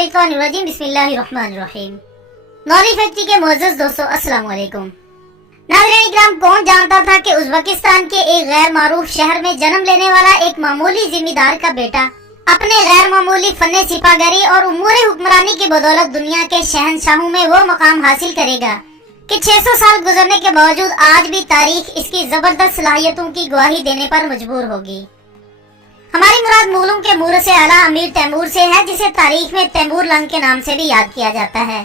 मिनश्शैतानिर्रजीम बिस्मिल्लाहिर्रहमानिर्रहीम। Knowledge factory के मोअज़्ज़ज़ दोस्तों अस्सलाम वालेकुम। नाज़रीन इकराम, कौन जानता था कि उज़्बेकिस्तान के एक गैर मारूफ शहर में जन्म लेने वाला एक मामूली जिम्मेदार का बेटा अपने गैर मामूली फन्ने सिपाहगरी और उमूरे हुक्मरानी की बदौलत दुनिया के शहंशाहों में वो मकाम हासिल करेगा कि 600 साल गुजरने के बावजूद आज भी तारीख इसकी जबरदस्त सलाहियतों की गवाही देने पर मजबूर होगी। हमारी मुराद मुगलों के मूर से आला अमीर तैमूर से है, जिसे तारीख में तैमूर लंग के नाम से भी याद किया जाता है।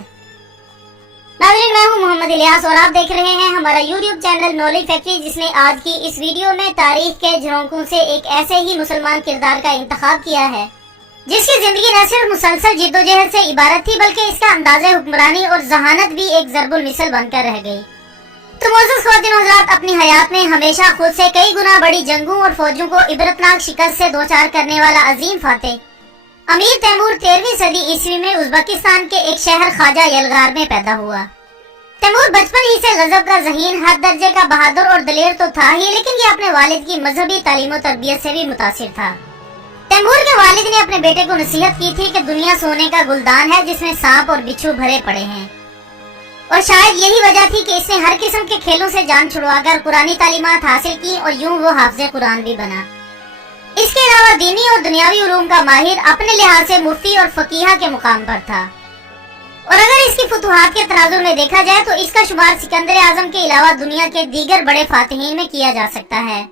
नाज़रीन, मैं हूं मोहम्मद इलियास और आप देख रहे हैं हमारा यूट्यूब चैनल नॉलेज फैक्ट्री, जिसने आज की इस वीडियो में तारीख के झरोकों से एक ऐसे ही मुसलमान किरदार का इंतखाब किया है जिसकी जिंदगी न सिर्फ मुसलसल जिद्दोजहद से इबारत थी, बल्कि इसका अंदाज़े हुक्मरानी और जहानत भी एक ज़रबुल मिसल बनकर रह गई। तो मोअज़्ज़ज़ ख़वातीन और हज़रात, अपनी हयात में हमेशा खुद से कई गुना बड़ी जंगों और फौजों को इबरतनाक शिकस्त से दोचार करने वाला अजीम फातेह अमीर तैमूर 13वीं सदी ईस्वी में उज़्बेकिस्तान के एक शहर ख्वाजा यलगार में पैदा हुआ। तैमूर बचपन ही से गजब का ज़हीन, हर दर्जे का बहादुर और दलेर तो था ही, लेकिन ये अपने वालिद की मजहबी तालीम और तरबियत से भी मुतासिर था। तैमूर के वालिद ने अपने बेटे को नसीहत की थी कि दुनिया सोने का गुलदान है जिसमें सांप और बिच्छू भरे पड़े हैं, और शायद यही वजह थी कि इसने हर किस्म के खेलों से जान छुड़वाकर कुरानी तालीमात हासिल की और यूं वो हाफिज़े कुरान भी बना। इसके अलावा दीनी और दुनियावी उलूम का माहिर अपने लिहाज से मुफ्ती और फकीहा के मुकाम पर था, और अगर इसकी फुतुहात के तनाजुर में देखा जाए तो इसका शुमार सिकंदर आजम के अलावा दुनिया के दीगर बड़े फातिहीन में किया जा सकता है।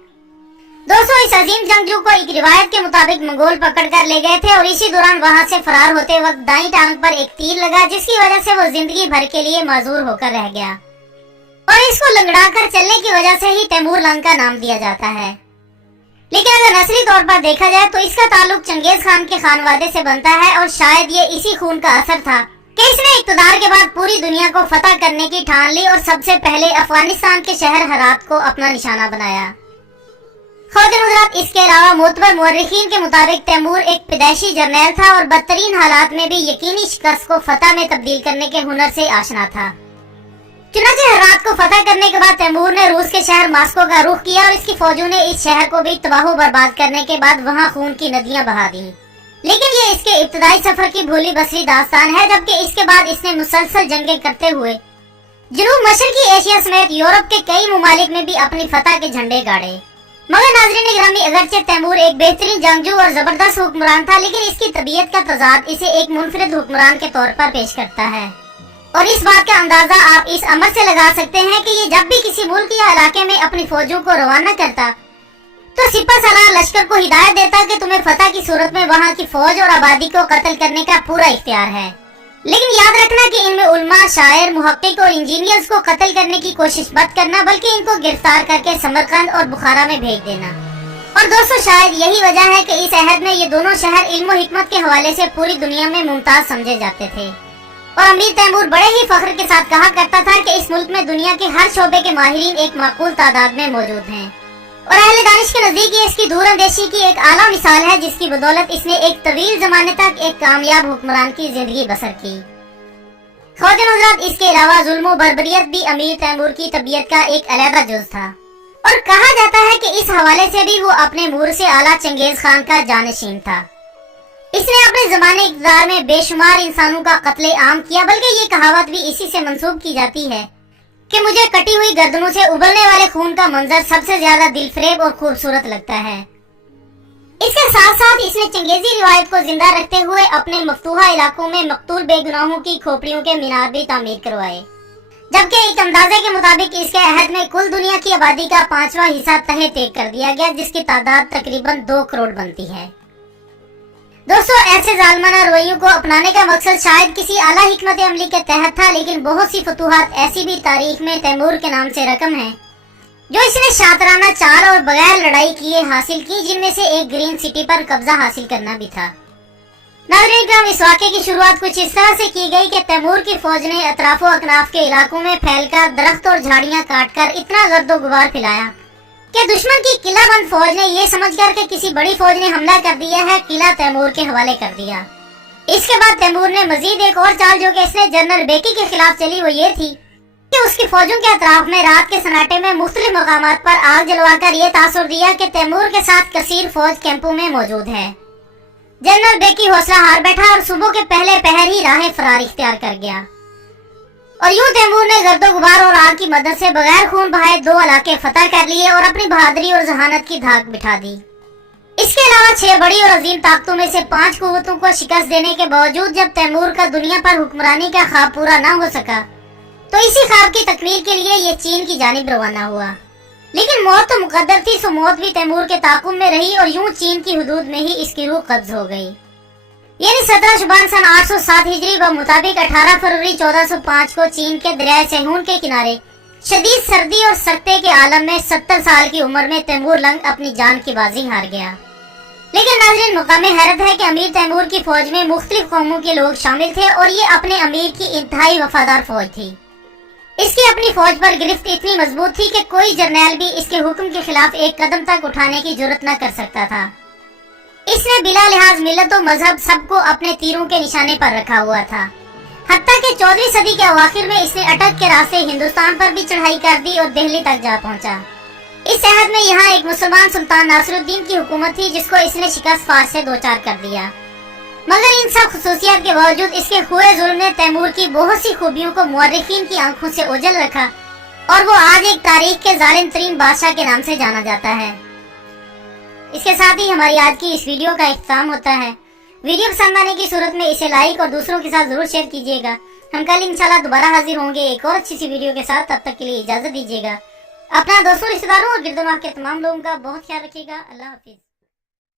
दोस्तों, इस अजीम जंगजू को एक रिवायत के मुताबिक मंगोल पकड़ कर ले गए थे और इसी दौरान वहां से फरार होते वक्त दाईं टांग पर एक तीर लगा, जिसकी वजह से वो जिंदगी भर के लिए माजूर होकर रह गया, और इसको लंगड़ा कर चलने की वजह से ही तैमूर लंग का नाम दिया जाता है। लेकिन अगर नस्ली तौर पर देखा जाए तो इसका ताल्लुक चंगेज खान के खानवादे से बनता है, और शायद ये इसी खून का असर था कि इसने इक़्तिदार के बाद पूरी दुनिया को फतह करने की ठान ली और सबसे पहले अफगानिस्तान के शहर हरात को अपना निशाना बनाया। ख़वातीन और हज़रात, इसके अलावा मोतबर मुअर्रिखीन के मुताबिक तैमूर एक पैदाइशी जर्नैल था और बदतरीन हालात में भी यकीनी शिकस्त को फतह में तब्दील करने के हुनर से आशना था। चुनांचे हरात को फतह करने के बाद तैमूर ने रूस के शहर मास्को का रुख किया और इसकी फौजों ने इस शहर को भी तबाह बर्बाद करने के बाद वहां खून की नदियां बहा दी। लेकिन ये इसके इब्तदाई सफर की भूली बसरी दास्तान है, जबकि इसके बाद इसने मुसलसल जंगें करते हुए जनूब मशरकी एशिया समेत यूरोप के कई ममालिक में भी अपनी फतह के झंडे गाड़े। मगर नाज़रीन गिरामी, अगरचे तैमूर एक बेहतरीन जंगजू और जबरदस्त हुक्मरान था, लेकिन इसकी तबीयत का तजाद इसे एक मुनफरिद हुक्मरान के तौर पर पेश करता है, और इस बात का अंदाजा आप इस अमर से लगा सकते हैं कि ये जब भी किसी मुल्क या इलाके में अपनी फौजों को रवाना करता तो सिपह सलार लश्कर को हिदायत देता कि तुम्हें फतह की सूरत में वहाँ की फौज और आबादी को कत्ल करने का पूरा इख्तियार है, लेकिन याद रखना कि इनमें उल्मा, शायर, मुहक्किक और इंजीनियर्स को कत्ल करने की कोशिश मत करना, बल्कि इनको गिरफ्तार करके समरकंद और बुखारा में भेज देना। और दोस्तों, शायद यही वजह है कि इस अहद में ये दोनों शहर इल्म और हिकमत के हवाले से पूरी दुनिया में मुमताज समझे जाते थे, और अमीर तैमूर बड़े ही फख्र के साथ कहा करता था कि इस मुल्क में दुनिया के हर शोबे के माहिरीन एक माकूल तादाद में मौजूद हैं, और अहले दानिश के नजदीक ये इसकी दूरअंदेशी की एक आला मिसाल है, जिसकी बदौलत इसने एक तवील जमाने तक एक कामयाब हुक्मरान की जिंदगी बसर की। ख़वातीन और हज़रात, इसके अलावा जुल्म और बर्बरियत भी अमीर तैमूर की तबीयत का एक अलहदा जुज़ था, और कहा जाता है कि इस हवाले से भी वो अपने मूर से आला चंगेज खान का जानशीन था। इसने अपने जमाने इक़्तिदार में बेशुमार इंसानों का कत्ले आम किया, बल्कि ये कहावत भी इसी से मंसूब की जाती है कि मुझे कटी हुई गर्दनों से उबलने वाले खून का मंजर सबसे ज्यादा दिलफरेब और खूबसूरत लगता है। इसके साथ साथ इसने चंगेजी रिवायत को जिंदा रखते हुए अपने मफ्तूहा इलाकों में मकतूल बेगुनाहों की खोपड़ियों के मीनार भी तामीर करवाए, जबकि एक अंदाजे के मुताबिक इसके अहद में कुल दुनिया की आबादी का 5वां हिस्सा तहे तेग कर दिया गया, जिसकी तादाद तकरीबन 2 करोड़ बनती है। दोस्तों, ऐसे जालमाना रवैयों को अपनाने का मकसद शायद किसी आला हिकमत अमली के तहत था, लेकिन बहुत सी फतूहात ऐसी भी तारीख में तैमूर के नाम से रकम है जो इसने शातराना चाल और बगैर लड़ाई किए हासिल की, जिनमें से एक ग्रीन सिटी पर कब्जा हासिल करना भी था। नाज़रीन, इस वाक़े की शुरुआत कुछ इस तरह से की गई कि तैमूर की फौज ने अतराफो अकनाफ के इलाकों में फैलकर दरख्त और झाड़ियां काटकर इतना गर्दो गुबार फैलाया कि दुश्मन की किलाबंद फौज ने यह समझकर कि किसी बड़ी फौज ने हमला कर दिया है, किला तैमूर के हवाले कर दिया। इसके बाद तैमूर ने मजीद एक और चाल जो कि इसने जनरल बेकी के खिलाफ चली, वो ये थी कि उसकी फौजों के अतराफ में रात के सन्नाटे में मुख्तलिफ मकामात पर आग जलवाकर ये तासुर दिया कि तैमूर के साथ कसीर फौज कैंपों में मौजूद है। जनरल बेकी हौसला हार बैठा और सुबह के पहले पहर ही राह फरार इख्तियार कर गया। और यूं तैमूर ने गर्दो गुबार और आग की मदद से बगैर खून बहाए 2 इलाके फतह कर लिए और अपनी बहादुरी और जहानत की धाक बिठा दी। इसके अलावा 6 बड़ी और अजीम ताकतों में से 5 कुव्वतों को शिकस्त देने के बावजूद जब तैमूर का दुनिया पर हुक्मरानी का ख्वाब पूरा न हो सका, तो इसी ख्वाब की तकमील के लिए ये चीन की जानिब रवाना हुआ। लेकिन मौत तो मुकद्दर थी, सो मौत भी तैमूर के ताकुम में रही और यूं चीन की हुदूद में ही इसकी रूह कब्ज हो गई। यानी 17 शुबान सन 807 हिजरी व मुताबिक 18 फरवरी 1405 को चीन के दरिया सेहून के किनारे शदीद सर्दी और सख्ते के आलम में 70 साल की उम्र में तैमूर लंग अपनी जान की बाजी हार गया। लेकिन नाज़रीन, मुकाम हैरत है कि अमीर तैमूर की फौज में मुख्तलिफ कौमों के लोग शामिल थे और ये अपने अमीर की इंतहाई वफादार फौज थी। इसकी अपनी फौज पर गिरफ्त इतनी मजबूत थी कि कोई जर्नैल भी इसके हुक्म के खिलाफ एक कदम तक उठाने की जुर्रत न कर सकता था। इसने बिला लिहाज मिल्लत और मजहब सबको अपने तीरों के निशाने पर रखा हुआ था। हत्ता कि 14वीं सदी के अवाखिर में इसने अटक के रास्ते हिंदुस्तान पर भी चढ़ाई कर दी और दिल्ली तक जा पहुंचा। इस अहद में यहाँ एक मुसलमान सुल्तान नासिरुद्दीन की हुकूमत थी जिसको इसने शिकस्त फार से 2-4 कर दिया। मगर इन सब खुसूसियात के बावजूद इसके हुए जुल्म ने तैमूर की बहुत सी खूबियों को मुअर्रिखीन की आंखों से ओझल रखा और वो आज एक तारीख के जालिम तरीन बादशाह के नाम से जाना जाता है। इसके साथ ही हमारी आज की इस वीडियो का इख्तिताम होता है। वीडियो पसंद आने की सूरत में इसे लाइक और दूसरों के साथ जरूर शेयर कीजिएगा। हम कल इंशाल्लाह दोबारा हाजिर होंगे एक और अच्छी सी वीडियो के साथ। तब तक के लिए इजाजत दीजिएगा। अपना दोस्तों, रिश्तेदारों और गिरदोनवाह के तमाम लोगों का बहुत ख्याल रखिएगा। अल्लाह हाफिज।